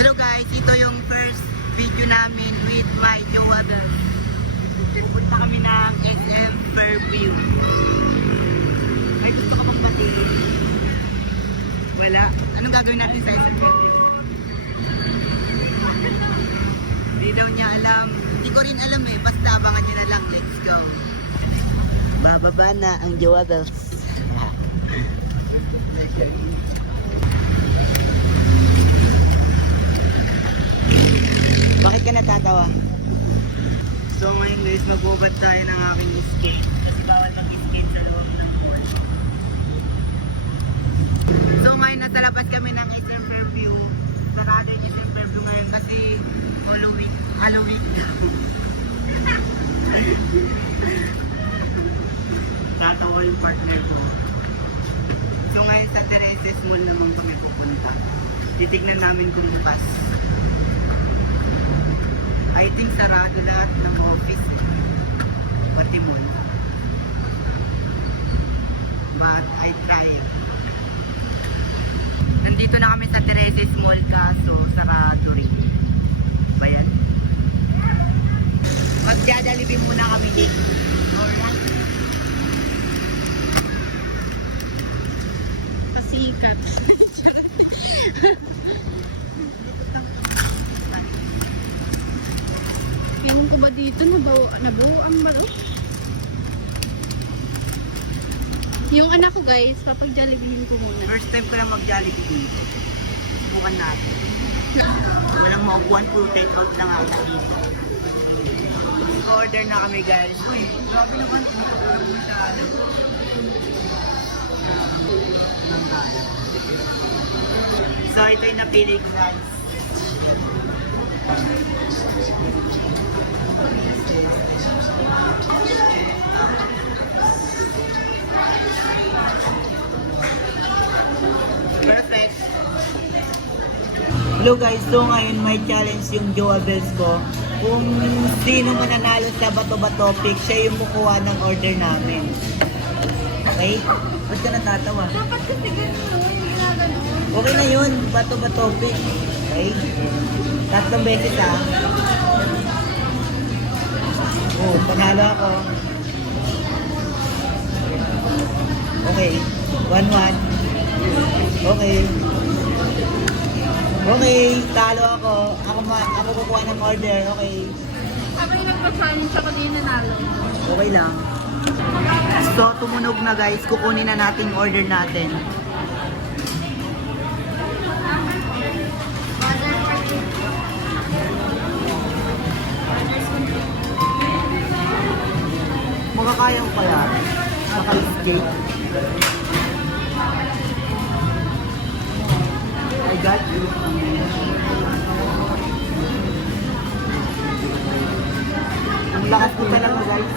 Hello guys, ito yung first video namin with my jowa. Pupunta kami ng SM Fairview. May gusto ka bang batiin? Wala. Anong gagawin natin sa SM Fairview? Hindi daw niya alam. Hindi ko rin alam eh. Basta abangan niyo na lang. Let's go. Bababa na ang jowa. Bakit ka natatawa? So ngayon guys, magbubad tayo ng aking skate. Kasi bawal mag-skate sa loob ng mall. So ngayon nasa labas kami ng SM Fairview. Sarado yung SM Fairview ngayon kasi Halloween. Tatawa yung partner ko. So ngayon sa Tereses Mall naman kami pupunta. Titignan namin kung bukas. I think sarado lahat ng office pati mall. But I try. Nandito na kami sa Tereses Mall kaso sarado rin. Bayan. Magdadalibin muna kami dito. Alright. Pasikat. Tingin ko ba dito nabuuan ba to? Yung anak ko guys, papag-jollibeehin ko muna. First time ko lang mag-Jollibee dito. Subukan natin. Walang maupuan, full take out lang ako dito. Order na kami guys. Uy, grabe naman. So ito yung napili ko guys. Perfect. Hello guys, so ngayon may challenge yung Jowa Bells ko. Kung sino mananalo sa bato-bato pick, siya yung mukuha ng order namin. Okay? Ba't ka natatawa? Dapat kasi gano'n, hindi na gano'n. Okay na yun, bato-bato pick. Okay? 3 beses ha. Oh, panalo ako. Okay. 1-1. Okay. Okay, talo ako. Ako kukuha ng order. Okay. Ako yung nagpa-challenge ako din nanalo. Okay lang. So, tumunog na guys. Kukunin na natin yung order natin. Makakaya ko kaya. Naka-skate. I got you. Ang lakas ko talaga guys.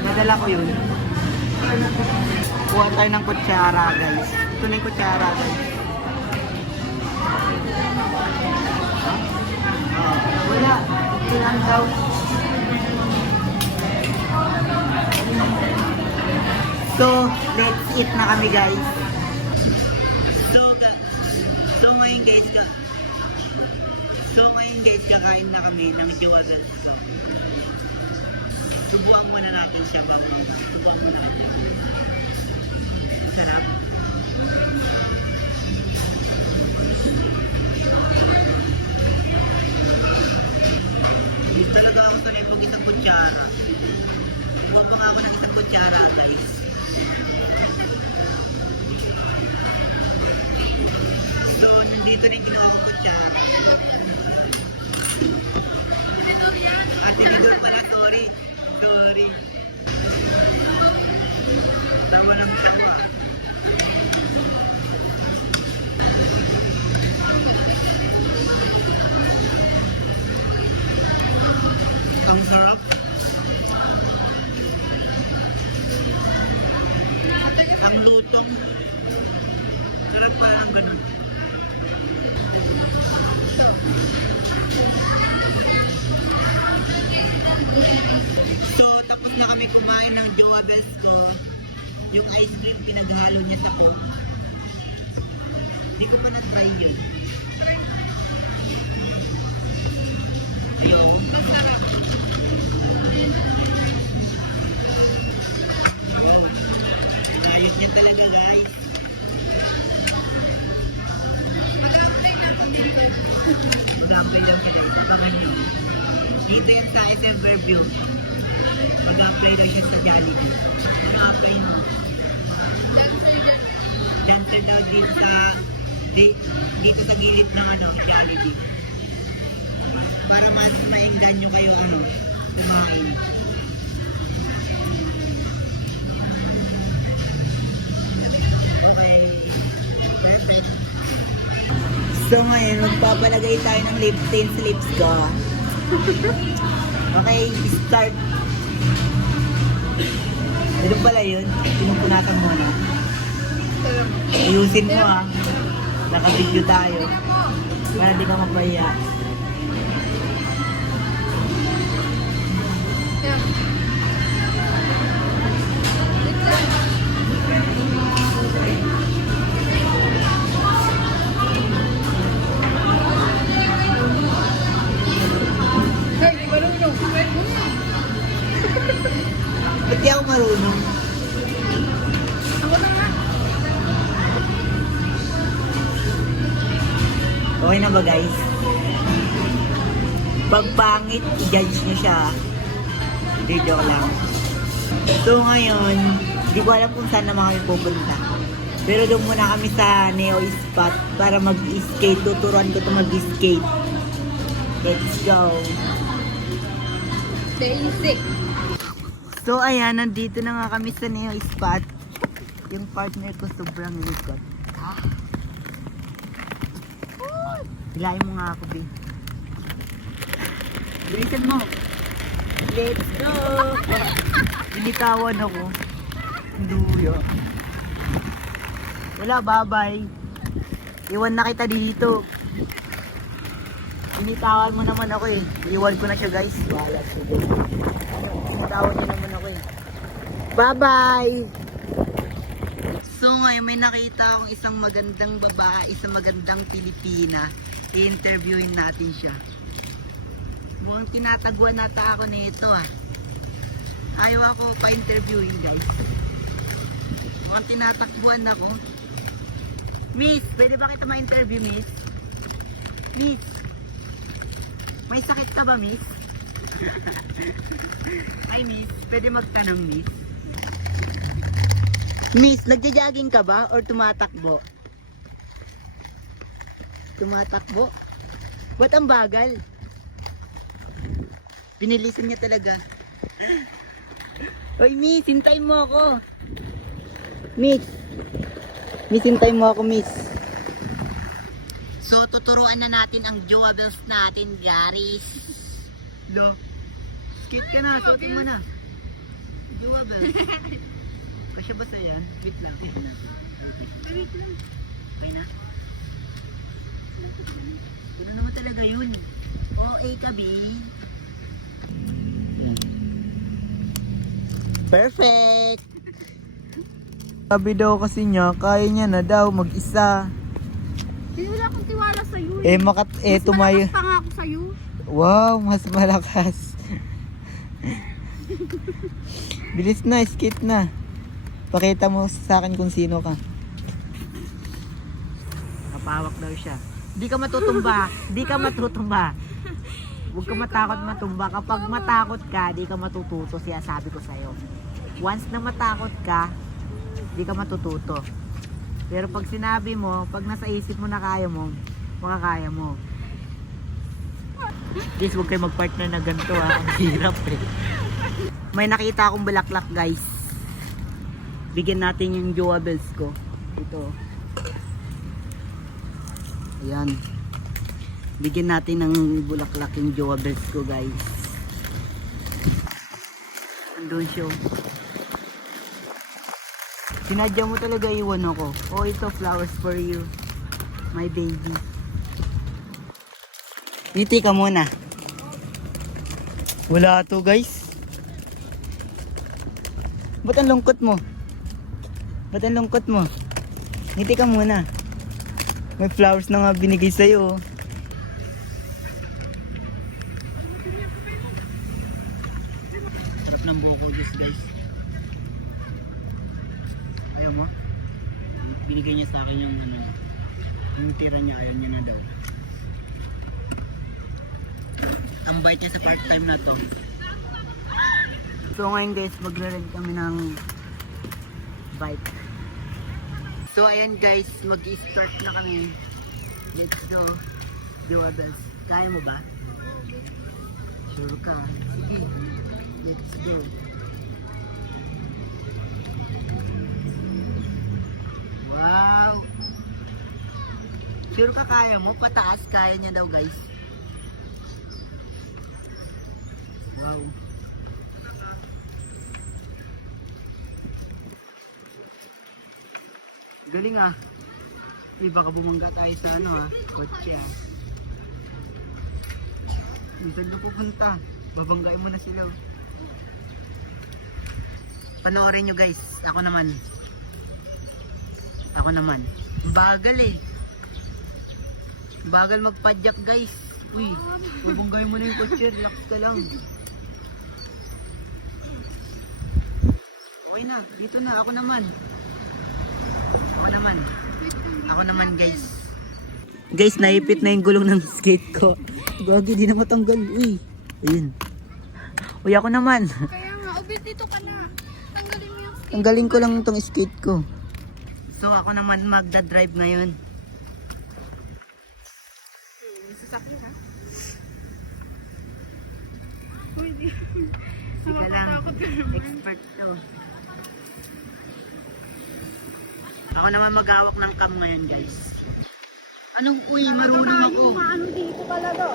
Nadala ko yun. Kuha tayo ng kutsara guys. Ito na yung kutsara guys. Wala. Ito lang daw. So, let's eat na kami guys. So ngayon guys, kakain na kami ng Jowa Bells ko. Subuan muna natin siya bago. Subuan muna natin. Sarap. Hindi talaga ako sanay pag isang kutsara. Subuan pa nga ako ng isang kutsara guys. So nandito rin ginawa ko kutsara. Tinidor pala, sorry. Tawa ng tawa. Ang sarap. Ang lutong. Sarap pala ng ganun. So, tapos na kami kumain ng Jowa Bells ko. Yung ice cream, pinaghalo niya sa coke. Hindi ko pa na-try yun. Wow. Ayos niya talaga guys. Mag-apply lang siya guys. Abangan niyo. Dito yun sa SM Fairview. Mag-apply daw siya sa Jollibee. Mag-apply mo. Dancer daw dito sa dito sa gilid ng Jollibee. Para mas mainggan nyo kayo kumain. Okay. Perfect. So ngayon, magpapalagay tayo ng lip tint sa lips ko. Okay, start. Ano pala yun? Pinupunatan mo na. Ayusin mo ah. Naka-video tayo. Para di ka mapaya. Ba't di ako marunong? Ako na nga. Okay na ba guys? Pag pangit, i-judge nyo siya. Hindi, joke lang. So ngayon, hindi ko alam kung saan naman kami pupunta. Pero doon muna kami sa Neo Spot para mag-skate. Tuturuan ko ito mag-skate. Let's go! Basic. So ayan, nandito na nga kami sa Neo Spot. Yung partner ko sobrang likot. Hilahin mo nga ako, babe. Bilisan mo. Let's go! Binitawan ako. Luya. Wala, bye-bye. Iwan na kita dito. Binitawan mo naman ako eh. Iwan ko na siya guys. Wala siya. Binitawan niya naman ako eh. Bye-bye! So ngayon may nakita akong isang magandang babae, isang magandang Pilipina. I-interviewin natin siya. Mukhang tinataguan nata ako nito ah. Ayaw ako pa-interviewin guys. Mukhang tinatakbuhan ako. Miss, pwede ba kita ma-interview miss? Miss, may sakit ka ba miss? Ay miss, pwede magtanong miss? Miss, nagja-jogging ka ba or tumatakbo? Tumatakbo? Ba't ang bagal? Pinilisan niya talaga. Hoy miss, hintayin mo ako. Miss, hintayin mo ako miss. So, tuturuan na natin ang jowables natin, guys. Lo, skate ka na, suotin mo na. Jowables. Kasya ba sa'yo yan? Wait lang. Wait lang. Okay na? Ano naman talaga yun? OA ka, B. Perfect! Sabi daw kasi niya, kaya niya na daw mag-isa. Hindi wala akong tiwala sa'yo. Tumayo. Mas malakas pa nga ako sa'yo. Wow, mas malakas. Bilis na, skate na. Pakita mo sa akin kung sino ka. Kapawak daw siya. Di ka matutumba. Di ka matutumba. Huwag ka matakot matumba. Kapag matakot ka, di ka matututo. Siya sabi ko sa'yo. Once na matakot ka, di ka matututo. Pero pag sinabi mo, pag nasa isip mo na kaya mo, makakaya mo. Please, huwag kayo mag-partner na ganito ha. Ang hirap eh. May nakita akong bulaklak guys. Bigyan natin yung jowables ko. Ito. Ayan. Bigyan natin ng bulaklak yung jowables ko guys. Andun siya. Sinadya mo talaga iwan ako. Oh, ito, flowers for you. My baby. Ngiti ka muna. Wala to guys. Ba't ang lungkot mo? Ba't ang lungkot mo? Ngiti ka muna. May flowers na nga binigay sa'yo. ng buko juice guys. Ayaw mo? Binigay niya sa akin yung ano, yung tira niya, ayaw niya na daw. Ang bait niya sa part-time na to. So ngayon guys, magre-rent kami ng bike. So ayan guys, mag-start na kami. Let's go. Do our best. Kaya mo ba? Sure ka? Sige. Let's go. Wow! Sure ka kaya mo? Pataas kaya niya daw guys. Wow. Galing ah. Baka bumangga tayo sa ano ah, kotse ah. Saan na pupunta? Babanggain mo na sila. Panoorin nyo guys. Ako naman. Bagal eh. Bagal magpadyak guys. Uy, babanggain mo na yung kotse. Relax ka lang. Okay na. Dito na. Ako naman guys. Guys, naipit na yung gulong ng skate ko. Gagi, di na matanggal. Uy. Ayun. Uy, ako naman. Kaya nga, ubit dito ka na. Tanggalin mo yung Tanggalin ko lang itong skate ko. So, ako naman magda-drive ngayon. sasakyan ha. Uy, di. Sige lang. Nakakatakot ka naman. Expert to. Ako naman maghawak ng cam ngayon guys. Anong uy, marunong ako. Ano dito talaga?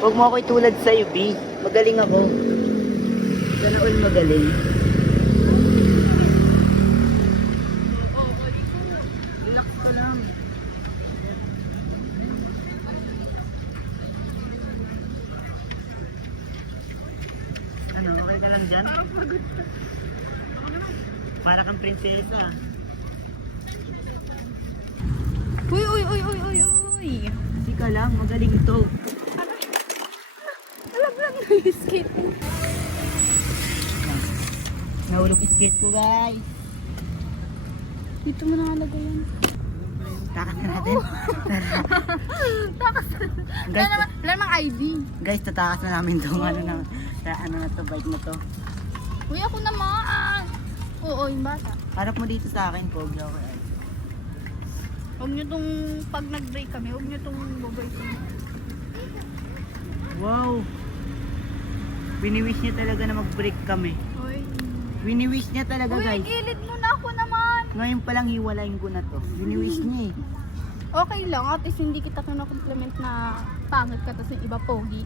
Huwag mo ako itulad sa'yo, B. Magaling ako. Sana all magaling. Relax ka lang. Ano, okay ka lang dyan? Para kang prinsesa. Uy. Kasi ka lang, magaling ito. Alam lang yung skate. Nahulog skate ko guys. Dito mo nakalagay yan. Takas na natin. Takas. Guys, Wala namang ID. guys, tatakas na namin itong ano na to, bike na to. Uy, ako naman. Oo, yung bata. Harap mo dito sa akin, Pogi. Okay. Huwag nyo tong, pag nag-break kami, huwag nyo tong bobay ko. Wow! Wini-wish niya talaga na mag-break kami. Uy. Wini-wish niya talaga Uy, guys. gilid mo na ako naman. Ngayon pa lang hiwalayin ko na to. Wini-wish niya eh. Okay lang, at least hindi kita kinakompliment na pangit ka tapos yung iba pogi.